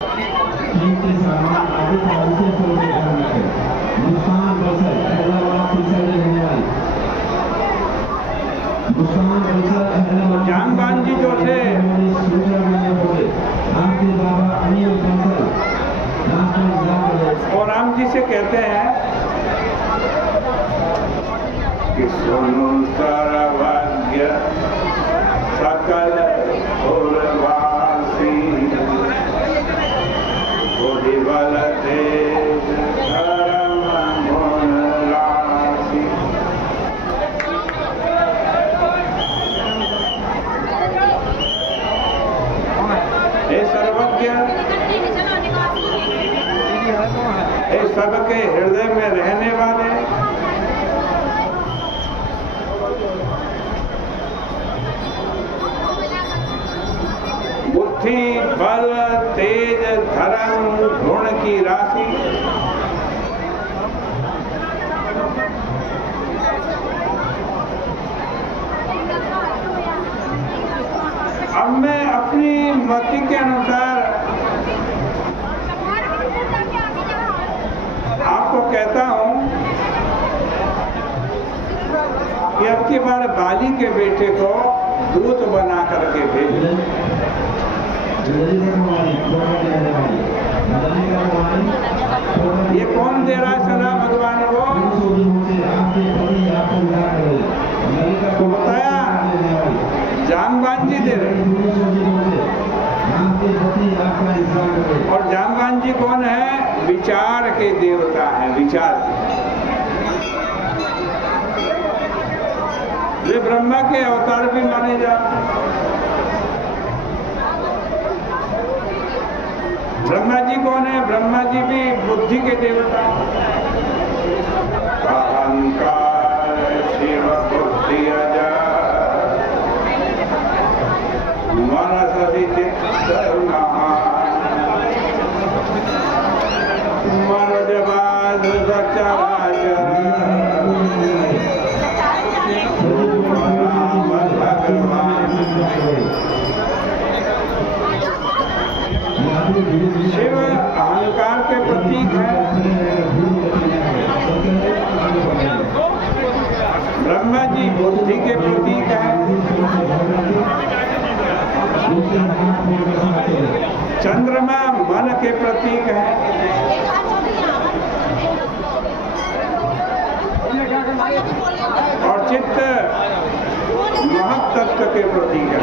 कीमती सामान आदि कारों से चोरी करना है। मुस्कान बसर हैदराबाद से रहने वाली मुस्कान बसर हैदराबाद जामबान जी जो थे सूचना मिलने बोले आपके बाबा अनिल बसर और राम जी से कहते हैं कि सुनो सर्वज्ञ सकल उर्वासी बुद्धि बल तेज धर्म गुण राशि। हे सर्वज्ञ, हे सबके हृदय में रहने वाले, बुद्धि बल तेज धर्म गुण की राशि, अब मैं अपनी मति के अनुसार आपको कहता हूं कि अब की बार बाली के बेटे को दूत बना करके भेजो। ये कौन दे रहा है सलाह भगवान को? तो बताया जामबान जी दे रहे। और जामबान जी कौन है? विचार के देवता है, विचार के। वे ब्रह्मा के अवतार भी माने जाते। ब्रह्मा जी कौन है? ब्रह्मा जी भी बुद्धि के देवता। अहंकार शिव बुद्धि अजा मनसि चित्त मनोजवाद सचराचर शिव अहंकार के प्रतीक है, ब्रह्मा जी बुद्धि के प्रतीक है, चंद्रमा मन के प्रतीक है, और चित्त महत्तत्व के प्रतीक है।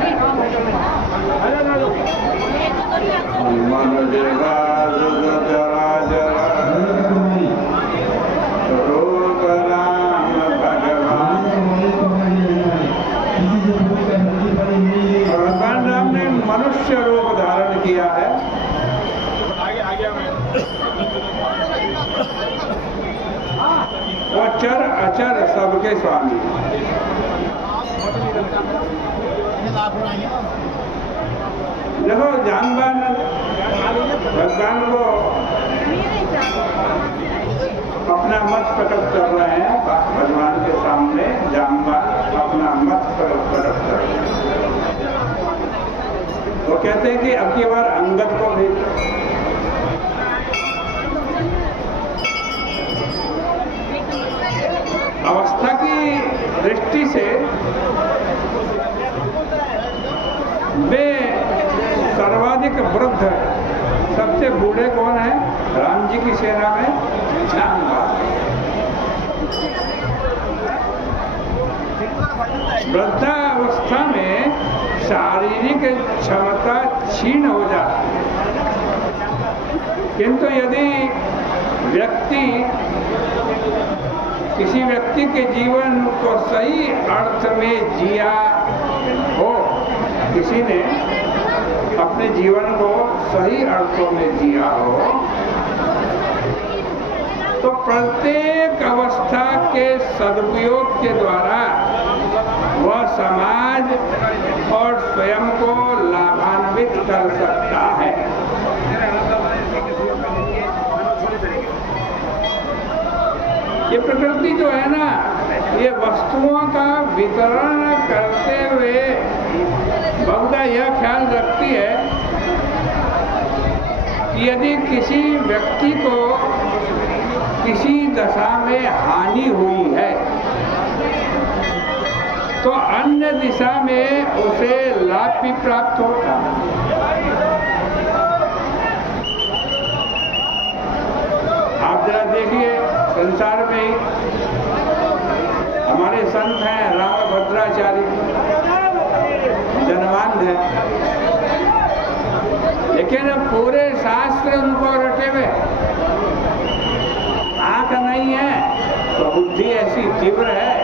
भगवान राम ने मनुष्य रूप धारण किया है। वो चर अचर सबके स्वामी। देखो जामबान भगवान को अपना मत प्रकट कर रहे हैं भगवान के सामने। जामबान अपना मत प्रकट कर रहे हैं। वो कहते हैं कि अब की बार अंगद को भेजो। अवस्था की दृष्टि से वे सर्वाधिक वृद्ध है। सबसे बूढ़े कौन है? राम जी की सेना में जामबान। वृद्धावस्था में शारीरिक क्षमता क्षीण हो जाती है, किंतु यदि किसी व्यक्ति के जीवन को सही अर्थ में जिया हो, किसी ने अपने जीवन को सही अर्थों में जिया हो, तो प्रत्येक अवस्था के सदुपयोग के द्वारा वह समाज और स्वयं को लाभान्वित कर सकता है। ये प्रकृति जो है ना, ये वस्तुओं का वितरण करते हुए बहुधा यह ख्याल रखती है यदि किसी व्यक्ति को किसी दशा में हानि हुई है तो अन्य दिशा में उसे लाभ भी प्राप्त होता है। आप जरा देखिए, संसार में ही हमारे संत हैं रामभद्राचार्य, जन्मांध है, लेकिन पूरे शास्त्र उनको रटे हुए, आंख नहीं है तो बुद्धि ऐसी तीव्र है।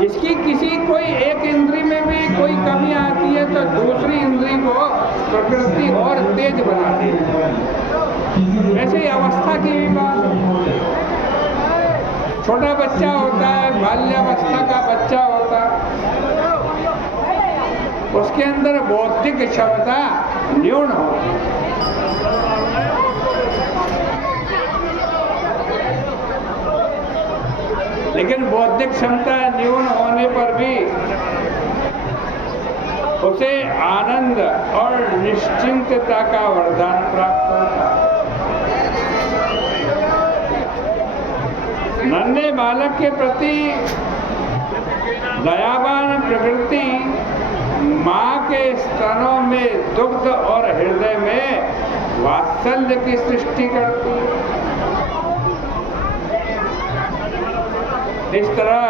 जिसकी किसी कोई एक इंद्री में भी कोई कमी आती है तो दूसरी इंद्री को प्रकृति और तेज बनाती है। ऐसे ही अवस्था की भी बात, छोटा बच्चा होता है, बाल्यावस्था का बच्चा होता है, उसके अंदर बौद्धिक क्षमता न्यून होती है। लेकिन बौद्धिक क्षमता न्यून होने पर भी उसे आनंद और निश्चिंतता का वरदान प्राप्त होता है। नन्हे बालक के प्रति दयावान प्रकृति माँ के स्तनों में दुग्ध और हृदय में वात्सल्य की सृष्टि करती है। इस तरह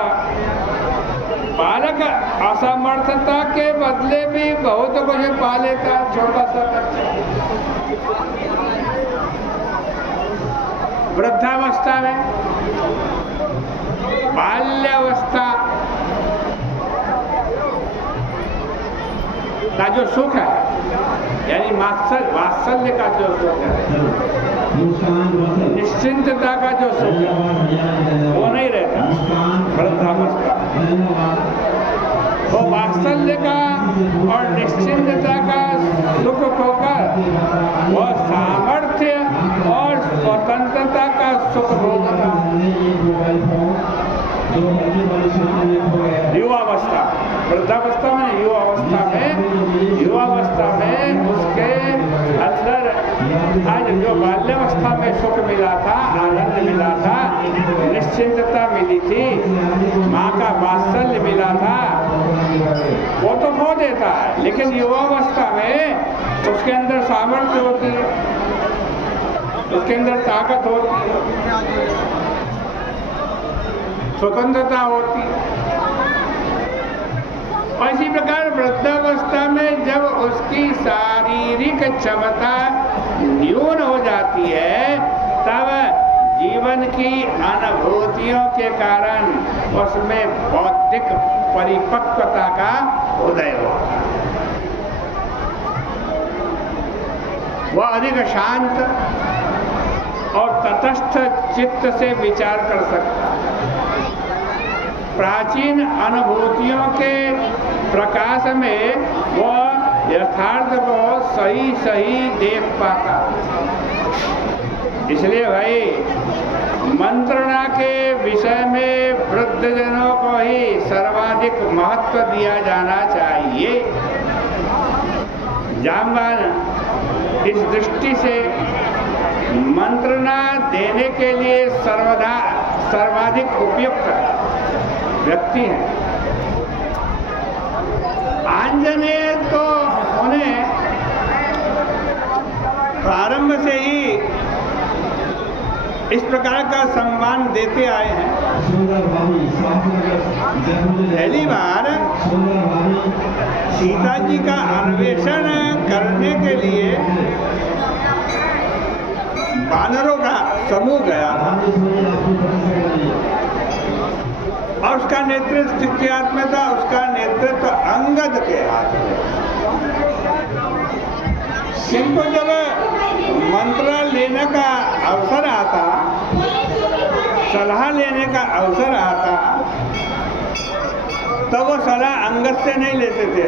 बालक असमर्थता के बदले भी बहुत कुछ पा लेता है। छोटा सा बच्चा वृद्धावस्था में, बाल्यावस्था का जो सुख है, यानी वात्सल्य का जो सुख है, निश्चिंतता का जो सुख है, वो नहीं रहता वृद्धावस्था। वो वात्सल्य का और निश्चिंतता का सुख खोकर वो सामर्थ्य और स्वतंत्रता का सुख भोगता। युवावस्था, वृद्धावस्था में, युवावस्था में उसके अंदर आज जो बाल्यावस्था में सुख मिला था, आनंद मिला था, निश्चिंतता मिली थी, माँ का वात्सल्य मिला था, वो तो खो देता है। लेकिन युवावस्था में उसके अंदर सामर्थ्य होती है, उसके अंदर ताकत होती है, स्वतंत्रता होती है। और इसी प्रकार वृद्धावस्था में जब उसकी शारीरिक क्षमता न्यून हो जाती है, तब जीवन की अनुभूतियों के कारण उसमें बौद्धिक परिपक्वता का उदय होता है। वह अधिक शांत और तटस्थ चित्त से विचार कर सकता है। प्राचीन अनुभूतियों के प्रकाश में वह यथार्थ को सही सही देख पाता। इसलिए भाई मंत्रणा के विषय में वृद्धजनों को ही सर्वाधिक महत्व दिया जाना चाहिए। जामवान इस दृष्टि से मंत्रणा देने के लिए सर्वाधिक उपयुक्त व्यक्ति हैं। आंजनेय तो उन्हें प्रारंभ से ही इस प्रकार का सम्मान देते आए हैं। पहली बार सीता जी का अन्वेषण करने के लिए वानरों का समूह गया था और उसका नेतृत्व किसके हाथ में था? उसका नेतृत्व अंगद के हाथ में। किंतु जब मंत्र लेने का अवसर आता, सलाह लेने का अवसर आता, तो वो सलाह अंगद से नहीं लेते थे।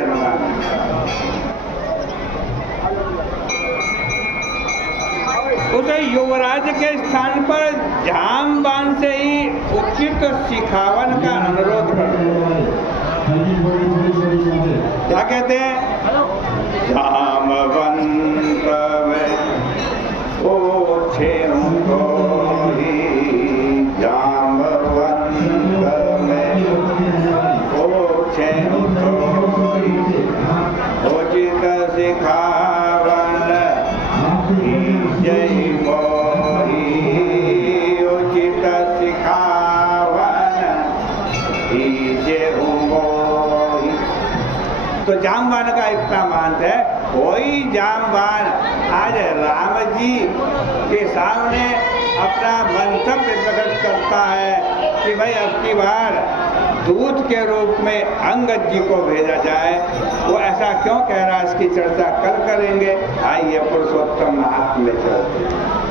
उसे युवराज के स्थान पर जामवान से ही उचित सिखावन का अनुरोध करते। क्या कहते हैं? जामवंत में पूछे उनको ही, जामवंत में पूछे उनको ही, उचित सिखावन जय मोही, उचित सिखावन जय मोही। तो जामवान का इतना मान है, वही जामवान आज राम जी के सामने अपना मंतव्य प्रकट करता है कि भाई अब की बार दूत के रूप में अंगद जी को भेजा जाए। वो ऐसा क्यों कह रहा है, इसकी चर्चा कल करेंगे। आइए पुरुषोत्तम महात्म्य में चलते हैं।